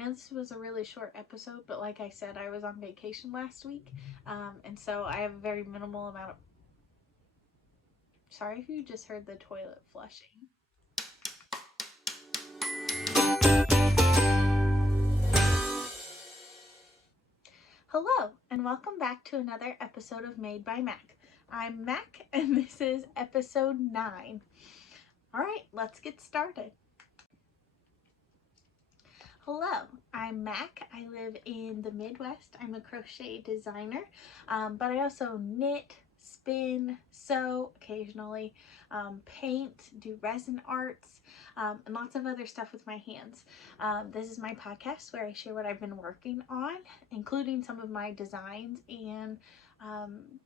I know this was a really short episode, but like I said, I was on vacation last week, and so I have a very minimal amount of... Sorry if you just heard the toilet flushing. Hello, and welcome back to another episode of Made by Mac. I'm Mac, and this is episode 9. All right, let's get started. Hello, I'm Mac. I live in the Midwest. I'm a crochet designer, but I also knit, spin, sew occasionally, paint, do resin arts, and lots of other stuff with my hands. This is my podcast where I share what I've been working on, including some of my designs and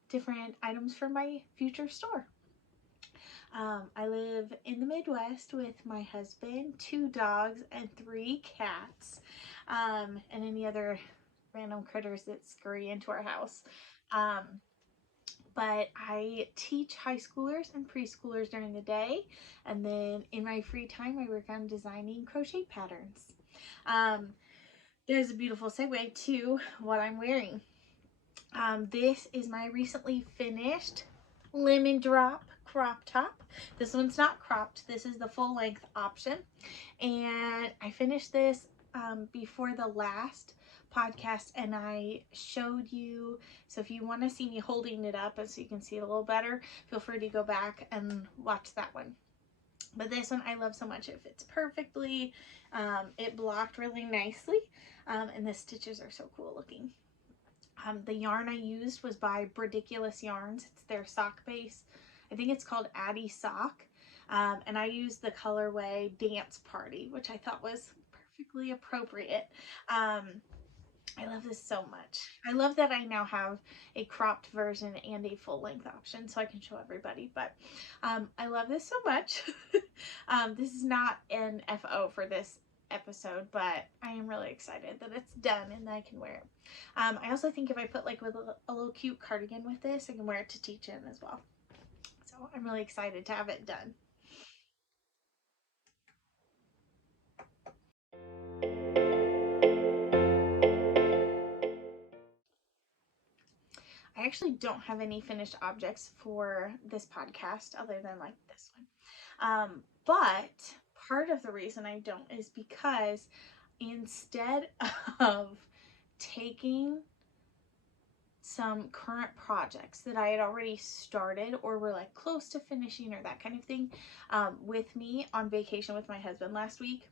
different items for my future store. I live in the Midwest with my husband, 2 dogs, and 3 cats, and any other random critters that scurry into our house. But I teach high schoolers and preschoolers during the day, and then in my free time I work on designing crochet patterns. There's a beautiful segue to what I'm wearing. This is my recently finished lemon drop crop top. This one's not cropped. This is the full length option, and I finished this before the last podcast, and I showed you. So if you want to see me holding it up and so you can see it a little better, feel free to go back and watch that one. But this one I love so much. It fits perfectly. It blocked really nicely, and the stitches are so cool looking. The yarn I used was by Brediculous Yarns. It's their sock base. I think it's called Addy Sock. And I used the colorway Dance Party, which I thought was perfectly appropriate. I love this so much. I love that I now have a cropped version and a full length option so I can show everybody, but I love this so much. This is not an FO for this episode, but I am really excited that it's done and that I can wear it. I also think if I put like with a little cute cardigan with this, I can wear it to teach in as well. So I'm really excited to have it done. I actually don't have any finished objects for this podcast other than like this one. But part of the reason I don't is because instead of taking some current projects that I had already started or were like close to finishing or that kind of thing with me on vacation with my husband last week,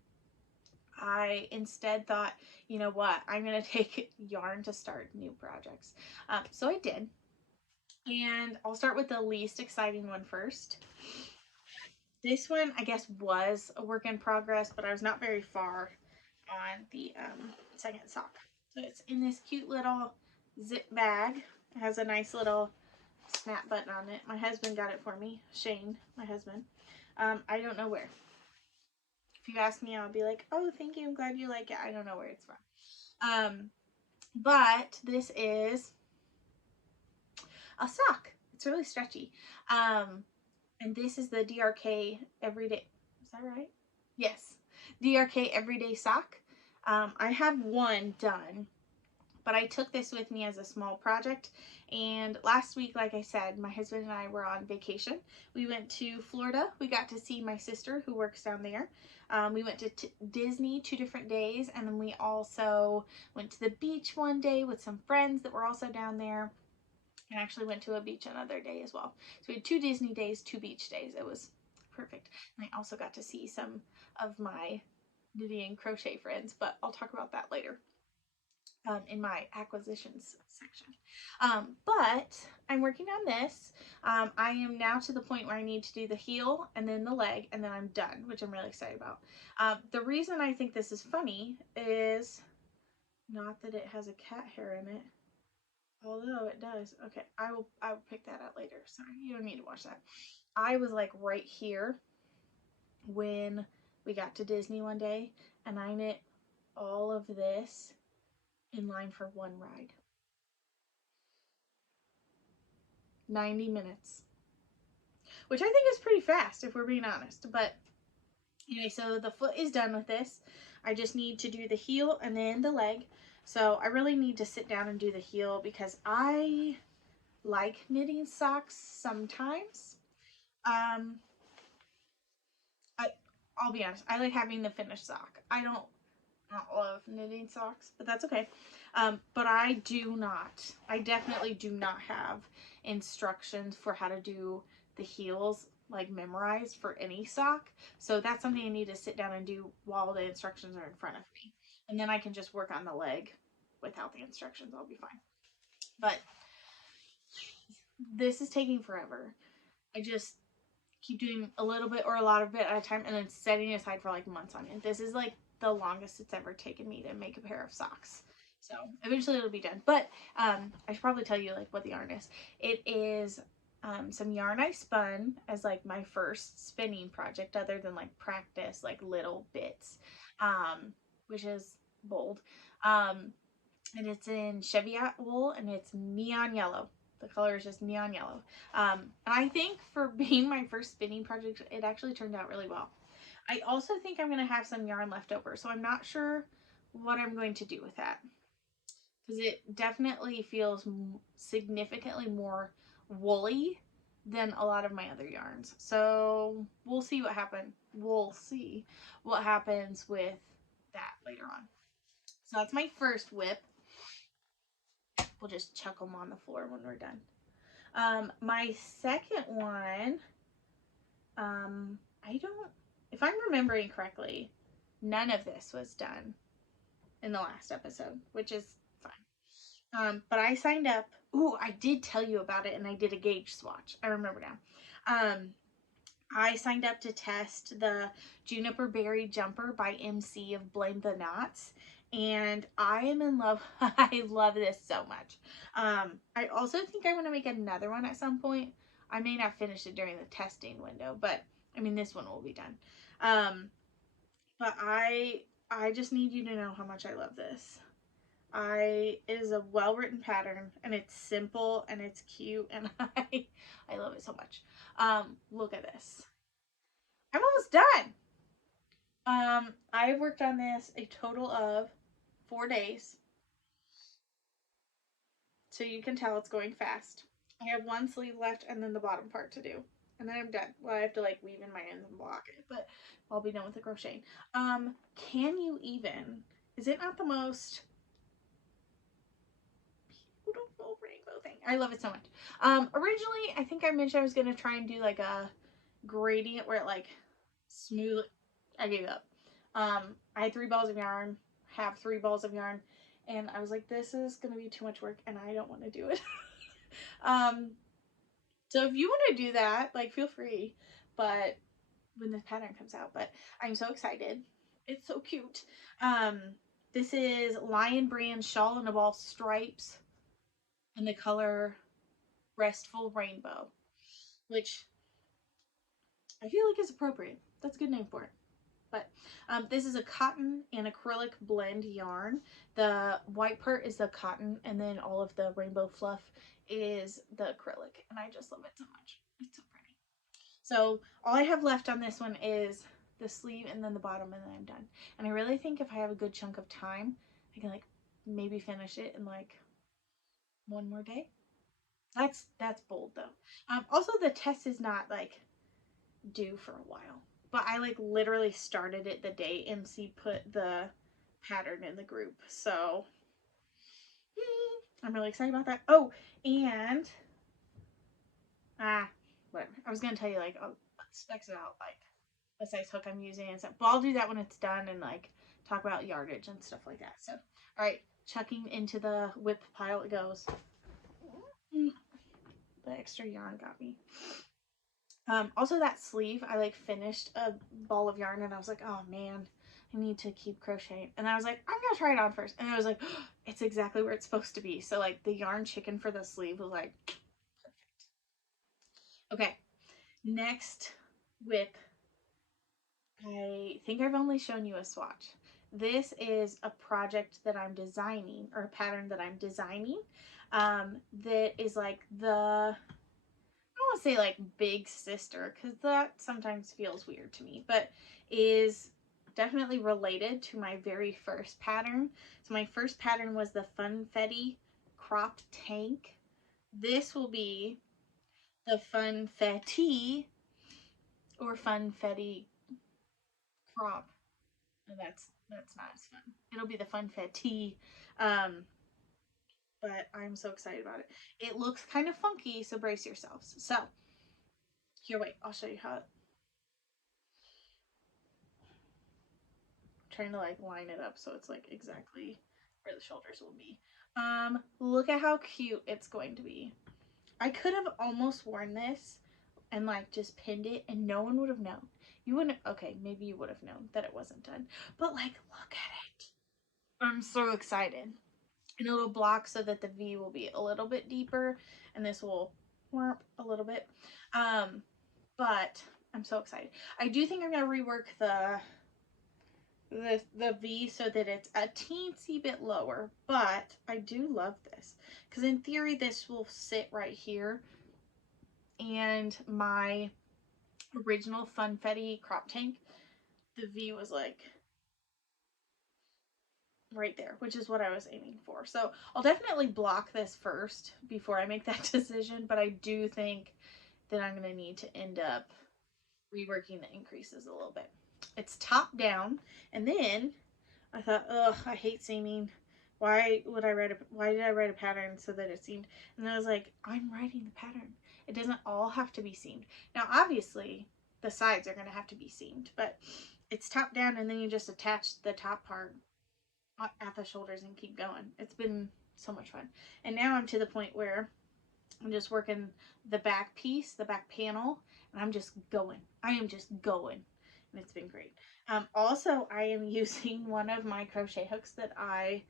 I instead thought, you know what, I'm going to take yarn to start new projects. So I did. And I'll start with the least exciting one first. This one, I guess, was a work in progress, but I was not very far on the second sock. So it's in this cute little zip bag. It has a nice little snap button on it. My husband got it for me. Shane, my husband. I don't know where. If you ask me, I'll be like, oh, thank you. I'm glad you like it. I don't know where it's from. But this is a sock. It's really stretchy. And this is the DRK Everyday. Is that right? Yes. DRK Everyday Sock. I have one done, but I took this with me as a small project. And last week, like I said, my husband and I were on vacation. We went to Florida. We got to see my sister who works down there. We went to Disney 2 different days, and then we also went to the beach one day with some friends that were also down there, and actually went to a beach another day as well. So we had 2 Disney days, 2 beach days. It was perfect. And I also got to see some of my knitting and crochet friends, but I'll talk about that later in my acquisitions section. But I'm working on this. I am now to the point where I need to do the heel and then the leg, and then I'm done, which I'm really excited about. The reason I think this is funny is not that it has a cat hair in it, although it does. Okay, I will pick that out later. Sorry, you don't need to watch that. I was like right here when we got to Disney one day, and I knit all of this in line for one ride. 90 minutes. Which I think is pretty fast if we're being honest. But anyway, so the foot is done with this. I just need to do the heel and then the leg. So I really need to sit down and do the heel because I like knitting socks sometimes. I'll be honest, I like having the finished sock. I don't love knitting socks, but that's okay. But I definitely do not have instructions for how to do the heels like memorized for any sock. So that's something I need to sit down and do while the instructions are in front of me. And then I can just work on the leg without the instructions. I'll be fine. But this is taking forever. I just keep doing a little bit or a lot of it at a time and then setting it aside for like months on end. This is like the longest it's ever taken me to make a pair of socks. So eventually it'll be done. But I should probably tell you like what the yarn is. It is some yarn I spun as like my first spinning project other than like practice like little bits, which is bold. And it's in Cheviot wool and it's neon yellow. The color is just neon yellow. And I think for being my first spinning project, it actually turned out really well. I also think I'm going to have some yarn left over, so I'm not sure what I'm going to do with that. Because it definitely feels significantly more woolly than a lot of my other yarns. So we'll see what happens. We'll see what happens with that later on. So that's my first whip. We'll just chuck them on the floor when we're done. My second one, if I'm remembering correctly, none of this was done in the last episode, which is fine. But I signed up. Ooh, I did tell you about it and I did a gauge swatch. I remember now. I signed up to test the Juniper Berry Jumper by MC of Blame the Knots. And I am in love. I love this so much. I also think I want to make another one at some point. I may not finish it during the testing window, but I mean, this one will be done. But I just need you to know how much I love this. It is a well-written pattern and it's simple and it's cute and I love it so much. Look at this. I'm almost done. I worked on this a total of 4 days. So you can tell it's going fast. I have one sleeve left and then the bottom part to do. And then I'm done. Well, I have to like weave in my ends and block it, but I'll be done with the crocheting. Can you even, is it not the most beautiful rainbow thing? I love it so much. Originally, I think I mentioned I was going to try and do like a gradient where it like smooth. I gave up. I had 3 balls of yarn, have 3 balls of yarn, and I was like, this is going to be too much work and I don't want to do it. So if you want to do that, like feel free, but when the pattern comes out, but I'm so excited. It's so cute. This is Lion Brand Shawl in a Ball Stripes and the color Restful Rainbow, which I feel like is appropriate. That's a good name for it. But this is a cotton and acrylic blend yarn. The white part is the cotton and then all of the rainbow fluff is the acrylic. And I just love it so much. It's so pretty. So all I have left on this one is the sleeve and then the bottom and then I'm done. And I really think if I have a good chunk of time, I can like maybe finish it in like 1 more day. That's bold though. Also the test is not like due for a while. But I like literally started it the day MC put the pattern in the group. So I'm really excited about that. Oh, and whatever. I was gonna tell you like specs about like the size hook I'm using and stuff. But I'll do that when it's done and like talk about yardage and stuff like that. So alright, chucking into the whip pile it goes. The extra yarn got me. Also that sleeve, I like finished a ball of yarn and I was like, oh man, I need to keep crocheting. And I was like, I'm gonna try it on first. And I was like, oh, it's exactly where it's supposed to be. So like the yarn chicken for the sleeve was like, perfect. Okay, next whip. I think I've only shown you a swatch. This is a project that I'm designing, or a pattern that I'm designing, that is like the, I don't want to say like big sister because that sometimes feels weird to me, but is definitely related to my very first pattern. So my first pattern was the Funfe-TEE cropped tank. This will be the Funfe-TEE or Funfe-TEE crop. And that's not as fun. It'll be the Funfe-TEE. But I'm so excited about it. It looks kind of funky, so brace yourselves. So here, wait, I'll show you how it. Trying to like line it up so it's like exactly where the shoulders will be. Look at how cute it's going to be. I could have almost worn this and like just pinned it and no one would have known. You wouldn't, okay, maybe you would have known that it wasn't done, but like, look at it. I'm so excited. And a little block so that the V will be a little bit deeper and this will warp a little bit. But I'm so excited. I do think I'm gonna rework the V so that it's a teensy bit lower, but I do love this because in theory this will sit right here, and my original Funfe-TEE crop tank, the V was like right there, which is what I was aiming for. So I'll definitely block this first before I make that decision, but I do think that I'm going to need to end up reworking the increases a little bit. It's top down, and then I thought, ugh, I hate seaming. Why did I write a pattern so that it seamed? And then I was like, I'm writing the pattern. It doesn't all have to be seamed. Now, obviously, the sides are going to have to be seamed, but it's top down, and then you just attach the top part at the shoulders and keep going. It's been so much fun. And now I'm to the point where I'm just working the back piece, the back panel, and I'm just going. I am just going. And it's been great. Also, I am using one of my crochet hooks that I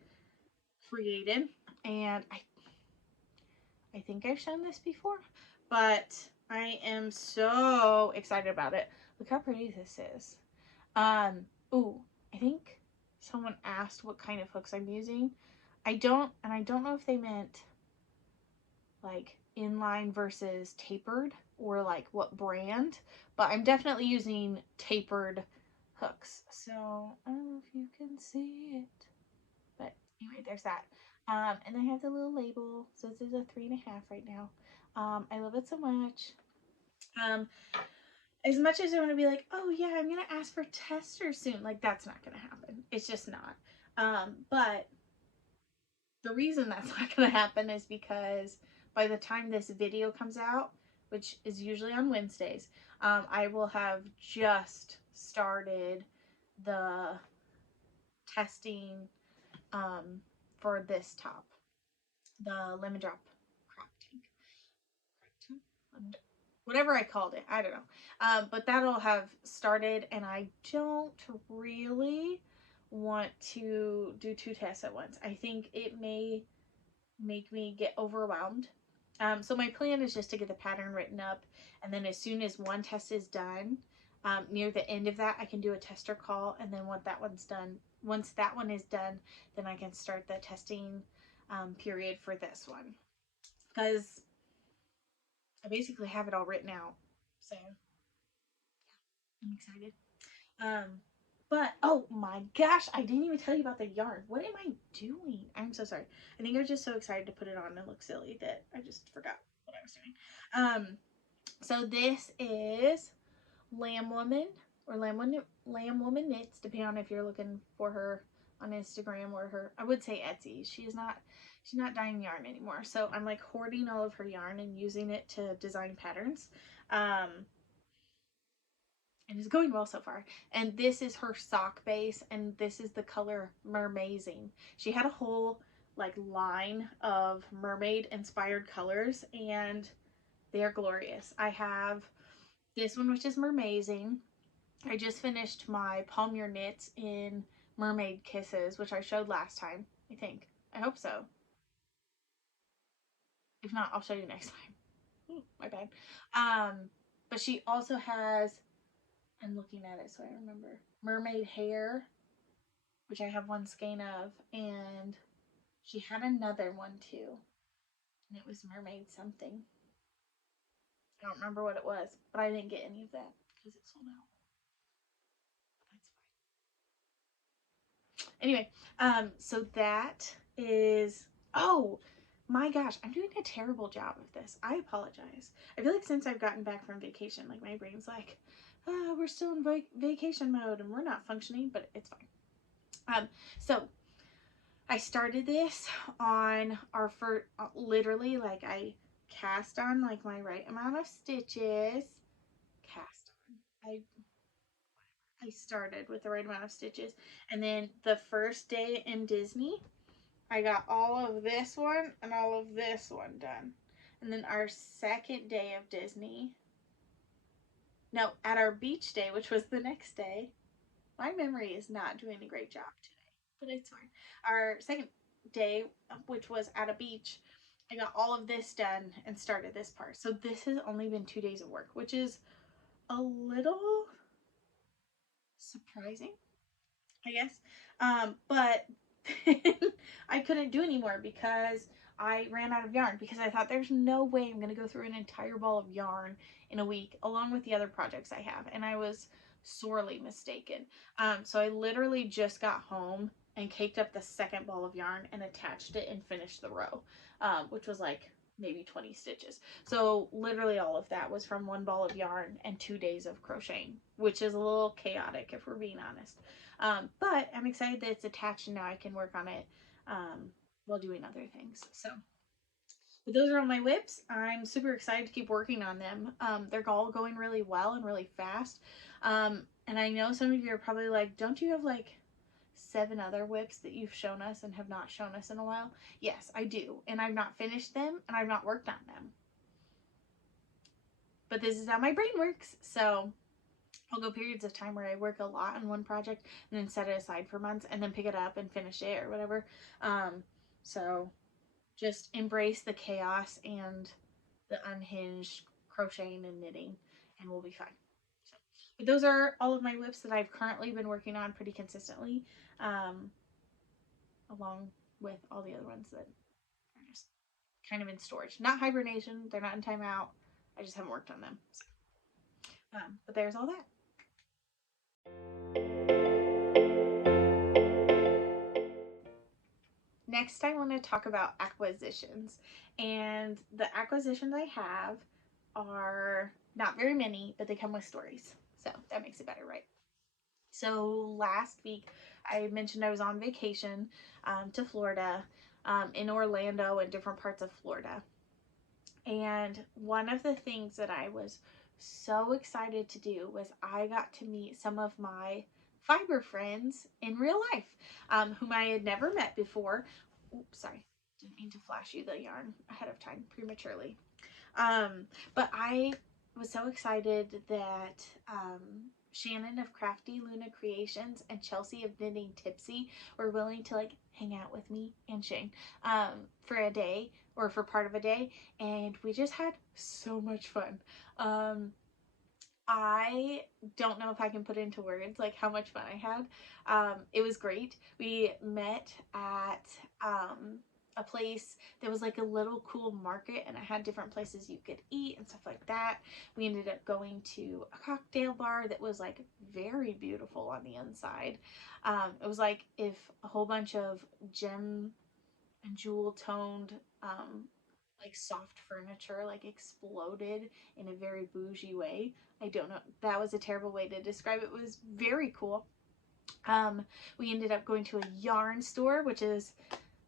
created, and I think I've shown this before, but I am so excited about it. Look how pretty this is. Ooh, I think someone asked what kind of hooks I'm using. I don't know if they meant like inline versus tapered or like what brand, but I'm definitely using tapered hooks. So I don't know if you can see it, but anyway, there's that. And I have the little label. So this is a 3.5 right now. I love it so much. As much as I want to be like, oh yeah, I'm gonna ask for testers soon, like that's not gonna happen. It's just not. But the reason that's not gonna happen is because by the time this video comes out, which is usually on Wednesdays, I will have just started the testing for this top, the Lemon Drop crop tank. Whatever I called it, I don't know. But that'll have started, and I don't really want to do 2 tests at once. I think it may make me get overwhelmed. So my plan is just to get the pattern written up, and then as soon as one test is done, near the end of that, I can do a tester call, and then once that one is done, then I can start the testing period for this one. Because I basically have it all written out, so yeah, I'm excited. But oh my gosh, I didn't even tell you about the yarn. What am I doing? I'm so sorry. I think I was just so excited to put it on and look silly that I just forgot what I was doing. So this is LamWoman or LamwomanKnits, depending on if you're looking for her on Instagram or her, I would say Etsy. She's not dyeing yarn anymore. So I'm like hoarding all of her yarn and using it to design patterns. And it's going well so far. And this is her sock base, and this is the color Mermazing. She had a whole like line of mermaid inspired colors, and they are glorious. I have this one, which is Mermazing. I just finished my Palm Your Knits in Mermaid Kisses, which I showed last time, I think. I hope so. If not, I'll show you next time. Ooh, my bad. But she also has, I'm looking at it so I remember, Mermaid Hair, which I have one skein of, and she had another one too, and it was Mermaid something. I don't remember what it was, but I didn't get any of that because it sold out. That's fine. Anyway, so that is, oh my gosh, I'm doing a terrible job of this. I apologize. I feel like since I've gotten back from vacation, like my brain's like, we're still in vacation mode and we're not functioning, but it's fine. So I started this on our first, literally, like I cast on like my right amount of stitches, I started with the right amount of stitches, and then the first day in Disney, I got all of this one and all of this one done. And then our second day of Disney, no, at our beach day, which was the next day, my memory is not doing a great job today, but it's fine. Our second day, which was at a beach, I got all of this done and started this part. So this has only been 2 days of work, which is a little surprising, I guess. But I couldn't do anymore because I ran out of yarn, because I thought there's no way I'm going to go through an entire ball of yarn in a week along with the other projects I have. And I was sorely mistaken. So I literally just got home and caked up the second ball of yarn and attached it and finished the row, which was like maybe 20 stitches. So literally all of that was from one ball of yarn and 2 days of crocheting, which is a little chaotic if we're being honest. But I'm excited that it's attached and now I can work on it while doing other things. So, but those are all my whips. I'm super excited to keep working on them. They're all going really well and really fast. And I know some of you are probably like, don't you have like 7 other whips that you've shown us and have not shown us in a while? Yes, I do. And I've not finished them and I've not worked on them. But this is how my brain works. So I'll go periods of time where I work a lot on one project and then set it aside for months and then pick it up and finish it or whatever. So just embrace the chaos and the unhinged crocheting and knitting and we'll be fine. So, but those are all of my whips that I've currently been working on pretty consistently, along with all the other ones that are just kind of in storage. Not hibernation, they're not in timeout. I just haven't worked on them. So, but there's all that. Next, I want to talk about acquisitions. And the acquisitions I have are not very many, but they come with stories. So that makes it better, right? So last week, I mentioned I was on vacation to Florida, in Orlando and different parts of Florida. And one of the things that I was so excited to do was I got to meet some of my fiber friends in real life, whom I had never met before. Oops, sorry, didn't mean to flash you the yarn ahead of time prematurely. But I was so excited that Shannon of Crafty Luna Creations and Chelsea of Knitting Tipsy were willing to like hang out with me and Shane for a day or for part of a day, and we just had so much fun. I don't know if I can put into words like how much fun I had. It was great. We met at a place that was like a little cool market, and it had different places you could eat and stuff like that. We ended up going to a cocktail bar that was like very beautiful on the inside. It was like if a whole bunch of gem and jewel toned like soft furniture like exploded in a very bougie way. I don't know, that was a terrible way to describe it. It was very cool. We ended up going to a yarn store, which is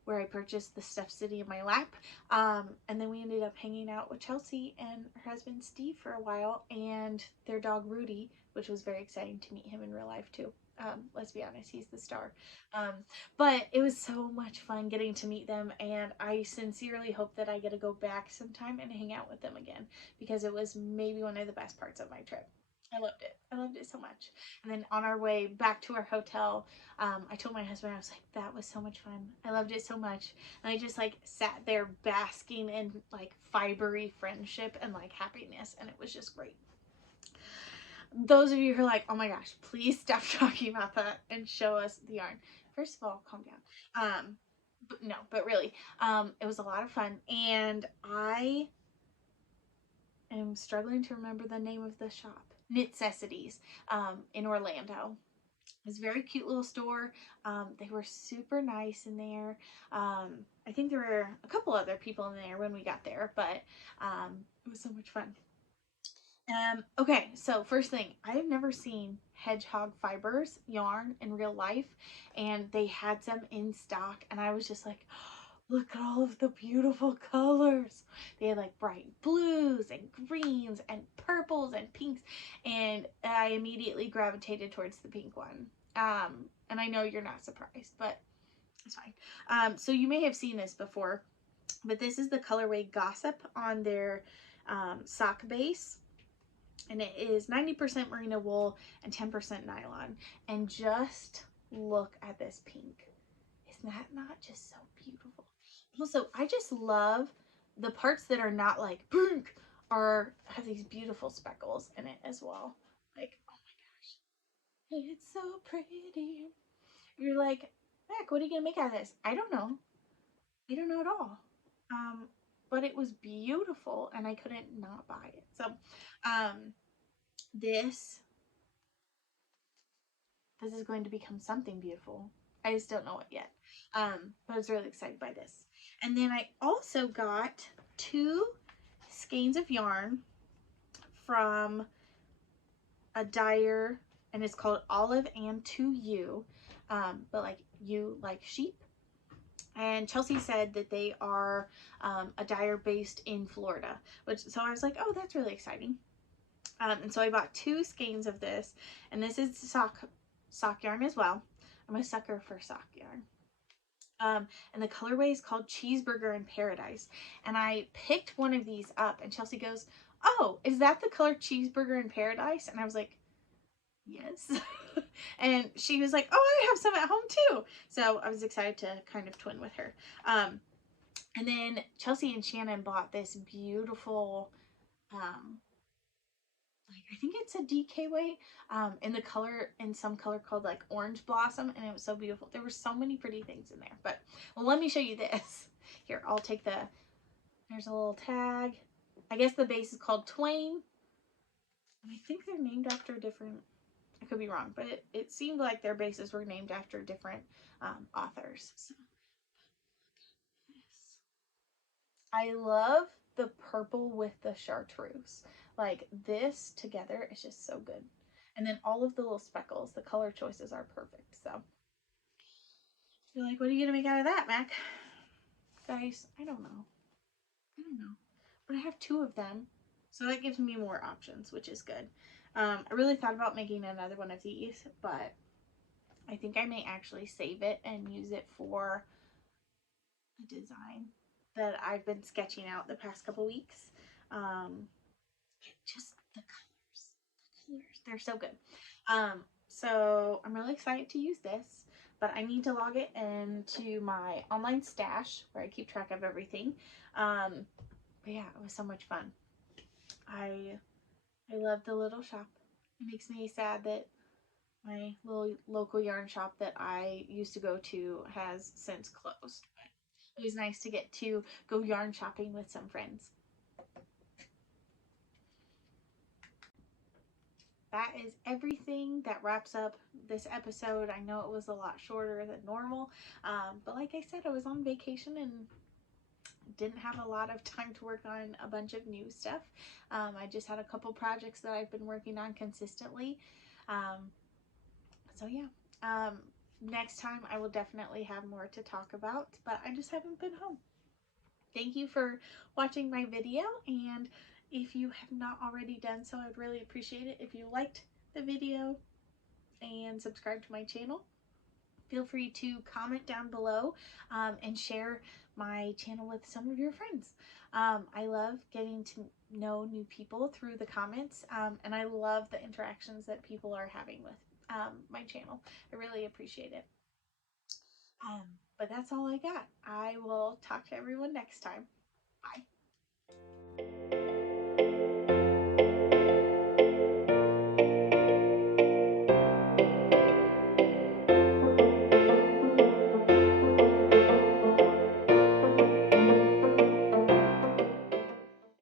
where I purchased the stuff sitting in my lap. And then we ended up hanging out with Chelsea and her husband Steve for a while, and their dog Rudy, which was very exciting to meet him in real life too. Let's be honest, he's the star. But it was so much fun getting to meet them, and I sincerely hope that I get to go back sometime and hang out with them again, because it was maybe one of the best parts of my trip. I loved it. I loved it so much. And then on our way back to our hotel, I told my husband, I was like, that was so much fun. I loved it so much. And I just like sat there basking in like fibery friendship and like happiness, and it was just great. Those of you who are like, oh my gosh, please stop talking about that and show us the yarn. First of all, calm down. But really, it was a lot of fun, and I am struggling to remember the name of the shop. Knitcessities in Orlando. It's a very cute little store. They were super nice in there. I think there were a couple other people in there when we got there, but it was so much fun. Okay, so first thing, I have never seen hedgehog fibers yarn in real life, and they had some in stock, and I was just like, look at all of the beautiful colors. They had like bright blues and greens and purples and pinks, and I immediately gravitated towards the pink one. And I know you're not surprised, but it's fine. So you may have seen this before, but this is the colorway Gossip on their sock base. And it is 90% merino wool and 10% nylon. And just look at this pink. Isn't that not just so beautiful? Also, I just love the parts that are not like pink or have these beautiful speckles in it as well. Like, oh my gosh, it's so pretty. You're like, Mac, what are you gonna make out of this? I don't know. I don't know at all. But it was beautiful and I couldn't not buy it. So, this is going to become something beautiful. I just don't know it yet. But I was really excited by this. And then I also got 2 skeins of yarn from a dyer, and it's called Olive and To You, but like you like sheep. And Chelsea said that they are a dyer based in Florida, so I was like, oh, that's really exciting. And so I bought 2 skeins of this, and this is sock yarn as well. I'm a sucker for sock yarn. And the colorway is called Cheeseburger in Paradise. And I picked one of these up, and Chelsea goes, oh, is that the color Cheeseburger in Paradise? And I was like, yes. And she was like, oh, I have some at home too. So I was excited to kind of twin with her. And then Chelsea and Shannon bought this beautiful, like I think it's a DKway, in some color called like Orange Blossom, and it was so beautiful. There were so many pretty things in there. But well, let me show you this. Here, I'll take there's a little tag. I guess the base is called Twain. And I think they're named after different, I could be wrong, but it seemed like their bases were named after different authors. So, yes. I love the purple with the chartreuse. Like this together is just so good. And then all of the little speckles, the color choices are perfect. So you're like, what are you gonna make out of that, Mac? Guys, I don't know. I don't know. But I have 2 of them. So that gives me more options, which is good. I really thought about making another one of these, but I think I may actually save it and use it for a design that I've been sketching out the past couple weeks. Just the colors, they're so good. So I'm really excited to use this, but I need to log it into my online stash where I keep track of everything. But yeah, it was so much fun. I love the little shop. It makes me sad that my little local yarn shop that I used to go to has since closed. But it was nice to get to go yarn shopping with some friends. That is everything. That wraps up this episode. I know it was a lot shorter than normal, but like I said, I was on vacation and didn't have a lot of time to work on a bunch of new stuff. I just had a couple projects that I've been working on consistently. So yeah, next time I will definitely have more to talk about, but I just haven't been home. Thank you for watching my video, and if you have not already done so, I'd really appreciate it if you liked the video and subscribe to my channel. Feel free to comment down below and share my channel with some of your friends. I love getting to know new people through the comments, and I love the interactions that people are having with my channel. I really appreciate it. But that's all I got. I will talk to everyone next time. Bye.